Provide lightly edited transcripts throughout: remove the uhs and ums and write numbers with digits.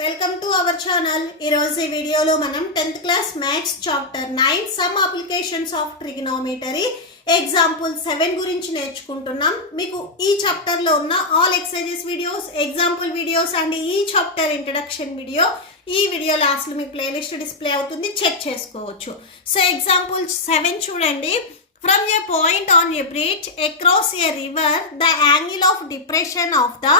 Welcome to our channel. ఈరోజు ఈ వీడియోలో మనం 10th class maths chapter 9 some applications of trigonometry example 7 గురించి నేర్చుకుంటున్నాం. మీకు ఈ చాప్టర్లో ఉన్న all exercises videos, example videos and ఈ చాప్టర్ ఇంట్రడక్షన్ వీడియో ఈ వీడియో లాస్ట్లో మీకు ప్లేలిస్ట్ డిస్ప్లే అవుతుంది, చెక్ చేసుకోవచ్చు. సో ఎగ్జాంపుల్ 7 చూడండి. From a point on a bridge across a river, the angle of depression of the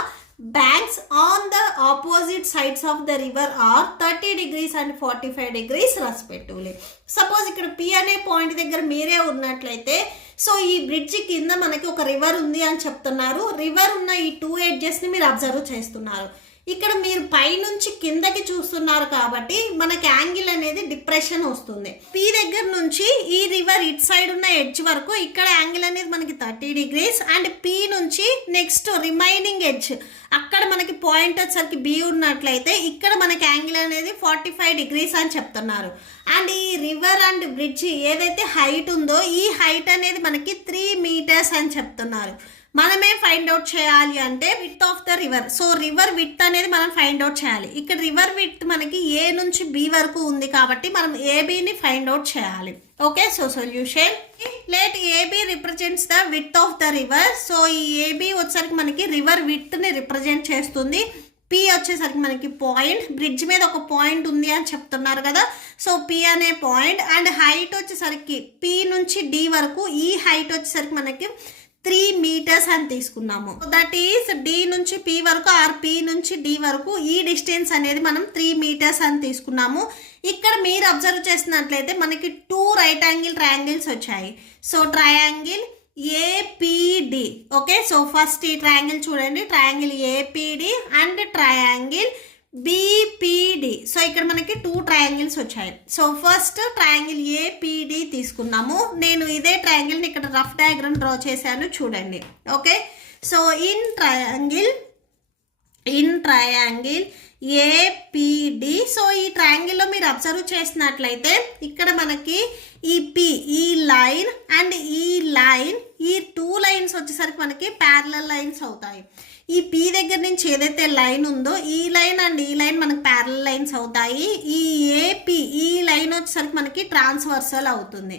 banks on the opposite sides of the river are 30 degrees and 45 degrees respectively. Suppose ఇక్కడ P అనే point దగ్గర మీరే ఉన్నట్లయితే, so ఈ bridge కింద మనకి ఒక river ఉంది అని చెప్తున్నారు. రివర్ ఉన్న ఈ 2 ఎడ్జెస్ని మీరు అబ్జర్వ్ చేస్తున్నారు. ఇక్కడ మీరు పైనుంచి కిందకి చూస్తున్నారు కాబట్టి మనకి యాంగిల్ అనేది డిప్రెషన్ వస్తుంది. పి దగ్గర నుంచి ఈ రివర్ ఇట్ సైడ్ ఉన్న ఎడ్జ్ వరకు ఇక్కడ యాంగిల్ అనేది మనకి 30 degrees అండ్ పి నుంచి నెక్స్ట్ రిమైనింగ్ ఎడ్జ్ అక్కడ మనకి పాయింట్ వచ్చేసరికి బి ఉన్నట్లయితే ఇక్కడ మనకి యాంగిల్ అనేది 45 degrees అని చెప్తున్నారు. అండ్ ఈ రివర్ అండ్ బ్రిడ్జ్ ఏదైతే హైట్ ఉందో ఈ హైట్ అనేది మనకి 3 meters అని చెప్తున్నారు. మనమే ఫైండ్ అవుట్ చేయాలి అంటే width of the river. So river width అనేది మనం ఫైండ్ అవుట్ చేయాలి. ఇక్కడ రివర్ విడ్త్ మనకి ఏ నుంచి బి వరకు ఉంది కాబట్టి మనం ఏబిని ఫైండ్ అవుట్ చేయాలి. Okay, so solution let AB represents the width of the river. So ఈ ఏబి వచ్చేసరికి మనకి రివర్ విడ్త్ ని రిప్రజెంట్ చేస్తుంది. పి వచ్చేసరికి మనకి పాయింట్, బ్రిడ్జ్ మీద ఒక పాయింట్ ఉంది అని చెప్తున్నారు కదా, సో పి అనే పాయింట్. అండ్ హైట్ వచ్చేసరికి పి నుంచి డి వరకు ఈ హైట్ వచ్చేసరికి మనకి 3 meters అని తీసుకున్నాము. దట్ ఈస్ డి నుంచి పి వరకు ఆర్ పి నుంచి డి వరకు ఈ డిస్టెన్స్ అనేది మనం 3 meters అని తీసుకున్నాము. ఇక్కడ మీరు అబ్జర్వ్ చేసినట్లయితే మనకి 2 రైట్ యాంగిల్ ట్రయాంగిల్స్ వచ్చాయి. So triangle APD. Okay, so first ఈ ట్రయాంగిల్ చూడండి, triangle APD and triangle BPD. So ఇక్కడ మనకి 2 ట్రయాంగిల్స్ వచ్చాయి. సో ఫస్ట్ ట్రయాంగిల్ ఏపీడి తీసుకున్నాము. నేను ఇదే ట్రయాంగిల్ని ఇక్కడ రఫ్ డయాగ్రామ్ డ్రా చేశాను చూడండి. Okay, so in triangle APD. So ఈ ట్రయాంగిల్లో మీరు అబ్జర్వ్ చేసినట్లయితే ఇక్కడ మనకి ఈ పి, ఈ లైన్ అండ్ ఈ లైన్, ఈ 2 లైన్స్ వచ్చేసరికి మనకి ప్యారలల్ లైన్స్ అవుతాయి. ఈ పి దగ్గర నుంచి ఏదైతే లైన్ ఉందో ఈ లైన్ అండ్ ఈ లైన్ మనకి ప్యారలల్ లైన్స్ అవుతాయి. ఈ ఏపి ఈ లైన్ వచ్చేసరికి మనకి ట్రాన్స్వర్సల్ అవుతుంది.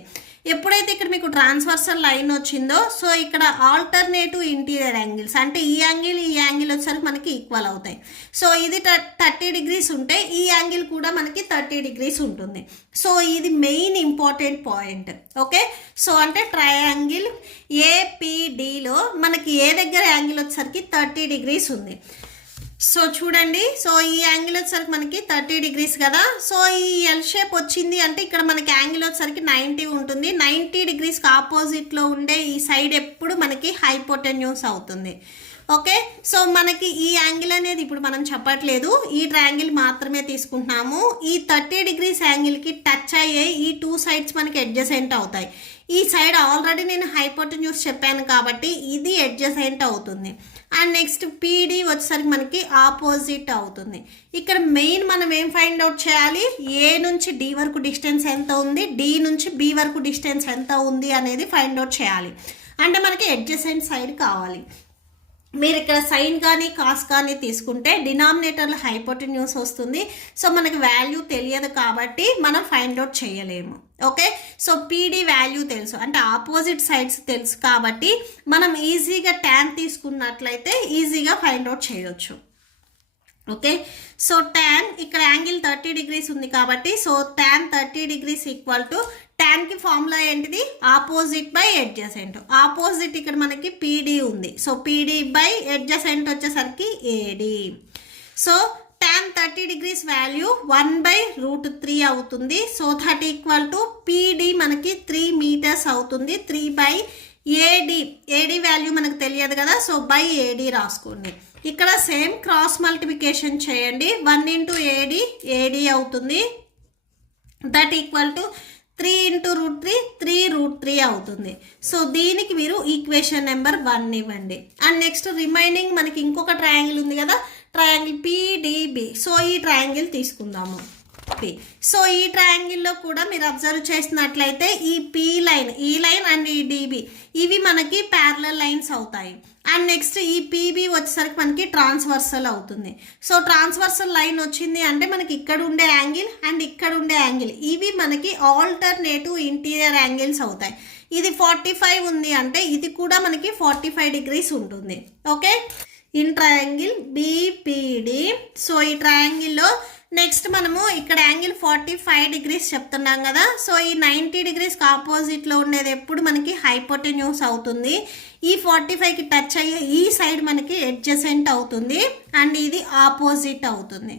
ఎప్పుడైతే ఇక్కడ మీకు ట్రాన్స్వర్సల్ లైన్ వచ్చిందో సో ఇక్కడ ఆల్టర్నేటివ్ ఇంటీరియర్ యాంగిల్స్ అంటే ఈ యాంగిల్ వచ్చేసరికి మనకి ఈక్వల్ అవుతాయి. సో ఇది 30 degrees ఉంటే ఈ యాంగిల్ కూడా మనకి 30 degrees ఉంటుంది. సో ఇది main important point. Okay, so అంటే ట్రయాంగిల్ ఏపీడిలో మనకి ఏ దగ్గర యాంగిల్ వచ్చేసరికి 30 degrees ఉంది. సో చూడండి, సో ఈ యాంగిల్ వచ్చేసరికి మనకి 30 degrees కదా. సో ఈ ఎల్ షేప్ వచ్చింది అంటే ఇక్కడ మనకి యాంగిల్ వచ్చేసరికి 90 ఉంటుంది. 90 degrees ఆపోజిట్లో ఉండే ఈ సైడ్ ఎప్పుడు మనకి హైపోటెన్యూస్ అవుతుంది. ఓకే, సో మనకి ఈ యాంగిల్ అనేది ఇప్పుడు మనం చెప్పట్లేదు, ఈ ట్రయాంగిల్ మాత్రమే తీసుకుంటున్నాము. ఈ 30 degrees యాంగిల్కి టచ్ అయ్యే ఈ 2 sides మనకి అడ్జసెంట్ అవుతాయి. ఈ సైడ్ ఆల్రెడీ నేను హైపోటెన్యూస్ చెప్పాను కాబట్టి ఇది అడ్జసెంట్ అవుతుంది. అండ్ నెక్స్ట్ పీడి వచ్చేసరికి మనకి ఆపోజిట్ అవుతుంది. ఇక్కడ మెయిన్ మనం ఏం ఫైండ్ అవుట్ చేయాలి, ఏ నుంచి డి వరకు డిస్టెన్స్ ఎంత ఉంది, డి నుంచి బి వరకు డిస్టెన్స్ ఎంత ఉంది అనేది ఫైండ్ అవుట్ చేయాలి. అంటే మనకి అడ్జసెంట్ సైడ్ కావాలి. మీరు ఇక్కడ సైన్ కానీ కాస్ కానీ తీసుకుంటే డినామినేటర్లో హైపోటెన్యూస్ వస్తుంది. సో మనకి వాల్యూ తెలియదు కాబట్టి మనం ఫైండ్ అవుట్ చేయలేము. ఓకే, సో పీడి వాల్యూ తెలుసు అంటే ఆపోజిట్ సైడ్స్ తెలుసు కాబట్టి మనం ఈజీగా ట్యాన్ తీసుకున్నట్లయితే ఈజీగా ఫైండ్ అవుట్ చేయొచ్చు. ఓకే, సో ట్యాన్ ఇక్కడ యాంగిల్ 30 degrees ఉంది కాబట్టి so tan 30 degrees equal to ట్యాన్కి ఫార్ములా ఏంటిది, ఆపోజిట్ బై అడ్జసెంట్. ఆపోజిట్ ఇక్కడ మనకి పీడి ఉంది. సో పీడి బై అడ్జసెంట్ వచ్చేసరికి AD. So tan 30 degrees value 1/√3 అవుతుంది. So that equal to PD మనకి 3 meters అవుతుంది. 3/AD. ఏడి వాల్యూ మనకు తెలియదు కదా, సో బై ఏడి రాసుకోండి. ఇక్కడ సేమ్ క్రాస్ మల్టిప్లికేషన్ చేయండి. 1 into AD ఏడి అవుతుంది. దట్ ఈక్వల్ టు 3 into √3 3√3 అవుతుంది. సో దీనికి మీరు ఈక్వేషన్ నెంబర్ 1 ఇవ్వండి. అండ్ నెక్స్ట్ రిమైనింగ్ మనకి ఇంకొక ట్రయాంగిల్ ఉంది కదా, ట్రయాంగిల్ PDB. సో ఈ ట్రయాంగిల్ తీసుకుందాము. పి. సో ఈ ట్రయాంగిల్లో కూడా మీరు అబ్జర్వ్ చేసినట్లయితే ఈ పి లైన్, ఈ లైన్ అండ్ ఈ డిబి ఇవి మనకి ప్యారలల్ లైన్స్ అవుతాయి. అండ్ నెక్స్ట్ ఈ పీబీ వచ్చేసరికి మనకి ట్రాన్స్వర్సల్ అవుతుంది. సో ట్రాన్స్వర్సల్ లైన్ వచ్చింది అంటే మనకి ఇక్కడ ఉండే యాంగిల్ అండ్ ఇక్కడ ఉండే యాంగిల్ ఇవి మనకి ఆల్టర్నేటివ్ ఇంటీరియర్ యాంగిల్స్ అవుతాయి. ఇది 45 ఉంది అంటే ఇది కూడా మనకి 45 డిగ్రీస్ ఉంటుంది. Okay, in triangle బిపిడి. సో ఈ ట్రయాంగిల్లో నెక్స్ట్ మనము ఇక్కడ యాంగిల్ 45 డిగ్రీస్ చెప్తున్నాం కదా. సో ఈ 90 డిగ్రీస్కి ఆపోజిట్లో ఉండేది ఎప్పుడు మనకి హైపోటెన్యూస్ అవుతుంది. ఈ 45కి టచ్ అయ్యే ఈ సైడ్ మనకి అడ్జసెంట్ అవుతుంది అండ్ ఇది ఆపోజిట్ అవుతుంది.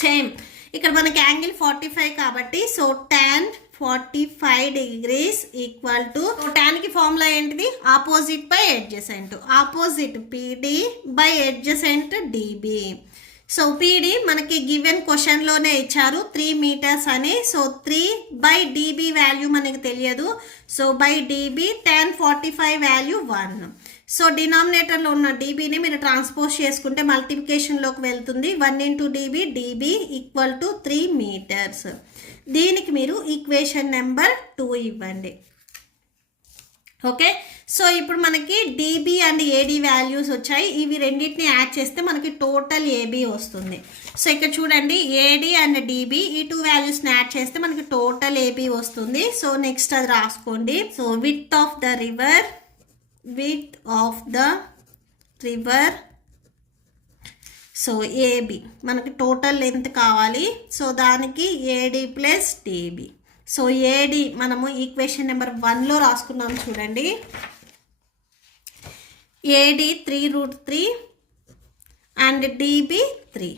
సేమ్ ఇక్కడ మనకి యాంగిల్ 45 కాబట్టి so tan 45 degrees equal to టాన్కి ఫార్ములా ఏంటిది, opposite by adjacent, opposite PD by adjacent DB. So PD మనకి గివెన్ క్వశ్చన్లోనే ఇచ్చారు 3 మీటర్స్ అని. సో 3 బై డిబి వాల్యూ మనకి తెలియదు. So by DB tan 45 value 1. So డినామినేటర్లో ఉన్న డిబిని మీరు ట్రాన్స్పోజ్ చేసుకుంటే మల్టిప్లికేషన్లోకి వెళ్తుంది. 1 into DB, DB equal to 3 metres. దీనికి మీరు ఈక్వేషన్ నెంబర్ 2 ఇవ్వండి. ఓకే, సో ఇప్పుడు మనకి డిబి అండ్ ఏడి వాల్యూస్ వచ్చాయి. ఇవి రెండింటిని యాడ్ చేస్తే మనకి టోటల్ ఏబి వస్తుంది. సో ఇక్కడ చూడండి, ఏడి అండ్ డిబి ఈ 2 వాల్యూస్ని యాడ్ చేస్తే మనకి టోటల్ ఏబి వస్తుంది. సో నెక్స్ట్ అది రాసుకోండి. So width of the river, width of the river, so AB మనకి టోటల్ లెంత్ కావాలి. సో దానికి AD plus DB. So AD మనము ఈక్వేషన్ నెంబర్ 1లో రాసుకున్నాం చూడండి. AD 3√3 and DB 3.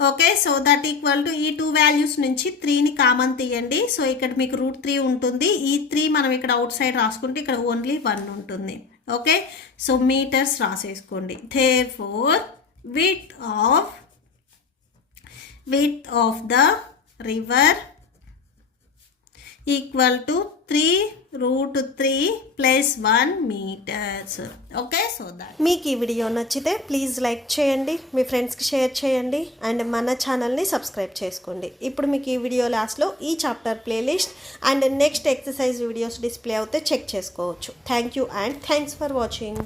Okay, so that equal to ఈ 2 వాల్యూస్ నుంచి 3ని కామన్ తీయండి. సో ఇక్కడ మీకు √3 ఉంటుంది. ఈ 3 మనం ఇక్కడ అవుట్ సైడ్ రాసుకుంటే ఇక్కడ ఓన్లీ 1 ఉంటుంది. ఓకే, సో మీటర్స్ రాసేసుకోండి. therefore width of the river equal to 3√3 plus 1 meters. Okay, so that మీకు ఈ వీడియో నచ్చితే ప్లీజ్ లైక్ చేయండి, మీ ఫ్రెండ్స్కి షేర్ చేయండి అండ్ మన ఛానల్ని సబ్స్క్రైబ్ చేసుకోండి. ఇప్పుడు మీకు ఈ వీడియో లాస్ట్లో ఈ chapter playlist and next exercise videos display అవుతే చెక్ చేసుకోవచ్చు. Thank you and thanks for watching.